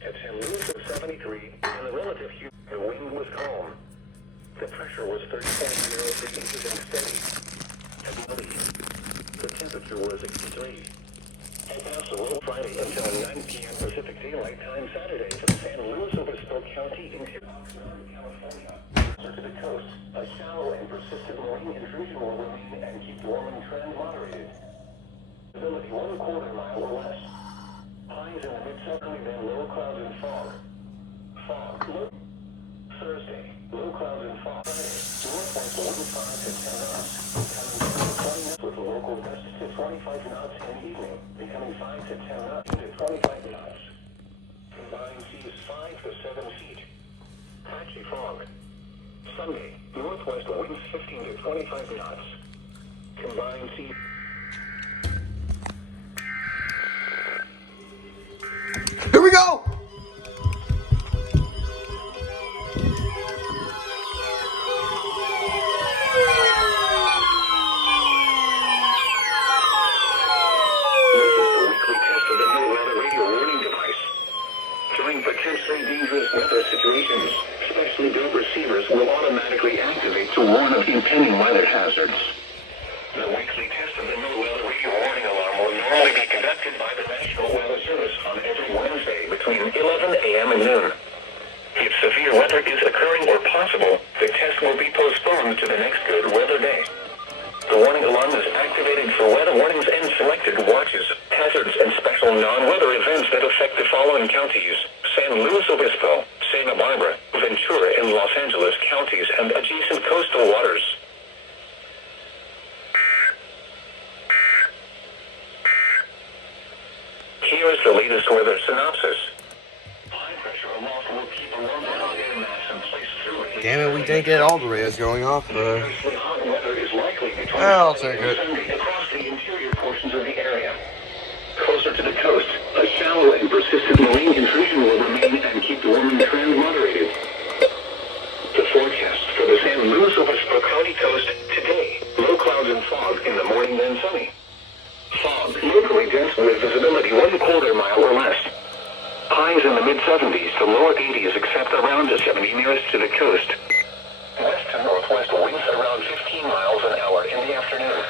At San Luis was 73, and the relative humidity, the wind was calm. The pressure was 30.03 inches and steady. At Millie, the temperature was 63. And also low Friday until 9 p.m. Pacific Daylight Time Saturday for the San Luis Obispo County interior California. Closer to the coast, a shallow and persistent marine intrusion will remain and keep warming trend moderated. Visibility 1/4 mile or less. Highs in the mid-70s, then low clouds and fog. Fog. Thursday, low clouds and fog. Friday, northwest wind 5 to 10 knots. Coming down to 20 knots with a local gust to 25 knots in the evening. Becoming 5 to 10 knots to 25 knots. Combined seas 5 to 7 feet. Patchy fog. Sunday, northwest winds 15 to 25 knots. Combined seas. Here we go! Potentially dangerous weather situations. Specially built receivers will automatically activate to warn of impending weather hazards. The weekly test of the NOAA radio warning alarm will normally be conducted by the National Weather Service on every Wednesday between 11 a.m. and noon. If severe weather is occurring or possible, the test will be postponed to the next good weather day. The warning alarm is activated for weather warnings and selected watches, hazards, and special non-weather events that affect the following counties: San Luis Obispo, Santa Barbara, Ventura, and Los Angeles counties and adjacent coastal waters. Here is the latest weather synopsis. High pressure aloft will keep a low down air mass in place through it. Damn it, we didn't get all the radios going off. Hot weather is likely between I'll take it. across the interior portions of the area. Closer to the coast, a shallow and persistent marine intrusion will remain and keep the warming trend moderated. The forecast for the San Luis Obispo County coast today: low clouds and fog in the morning, then sunny. Fog, locally dense with visibility 1/4 mile or less. Highs in the mid-70s to lower 80s except around the 70 nearest to the coast. West to northwest winds around 15 miles an hour in the afternoon.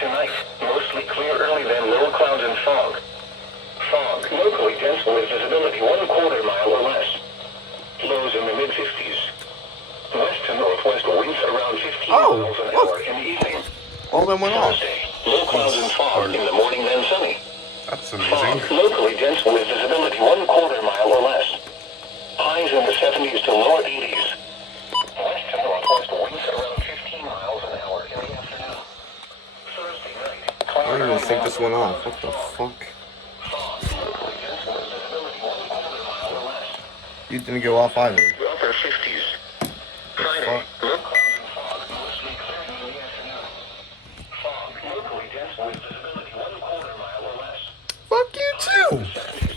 Tonight, mostly clear early, then low clouds and fog. Fog, locally dense with visibility 1/4 mile or less. Lows in the mid-50s. West to northwest winds around 15 miles an hour in the evening. All them went off. Thursday, low clouds and fog in the morning, then sunny. That's amazing. Fog, locally dense with visibility 1/4 mile or less. Highs in the 70s to lower 80s. West to northwest winds around 15 miles an hour in the afternoon. Thursday night, I don't even think this went off. What the fuck? fog, locally dense with visibility 1/4 mile or less. You didn't go off either. Upper 50s. Friday, low clouds and fog, mostly clear in the afternoon. Fog, locally dense with visibility 1/4 mile or less. Fuck you too!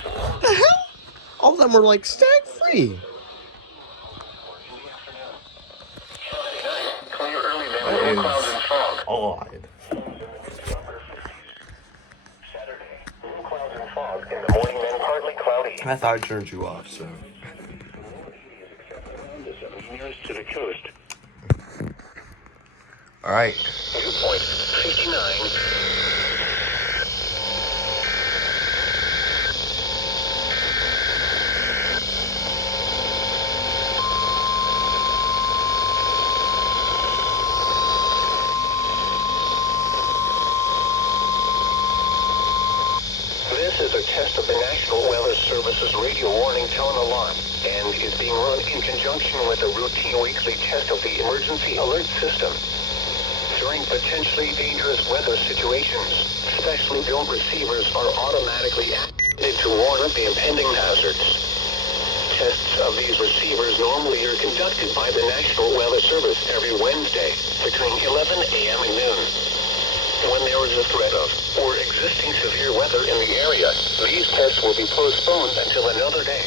What the hell? All of them were like stag free. Friday night, clear early, then low clouds and fog. Odd. Saturday, low clouds and fog in the morning, then partly cloudy. I thought I turned you off, so. Nearest to the coast. Alright. Dew point 59. This is a test of the National Weather Service's radio warning tone alarm and is being run in conjunction with a routine weekly test of the emergency alert system. During potentially dangerous weather situations, specially built receivers are automatically activated to warn of the impending hazards. Tests of these receivers normally are conducted by the National Weather Service every Wednesday between 11 a.m. and noon. When there is a threat of or existing severe weather in the area, these tests will be postponed until another day.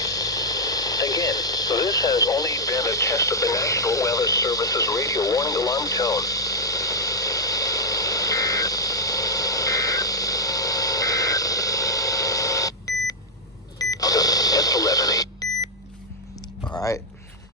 Again, this has only been a test of the National Weather Service's radio warning alarm tone.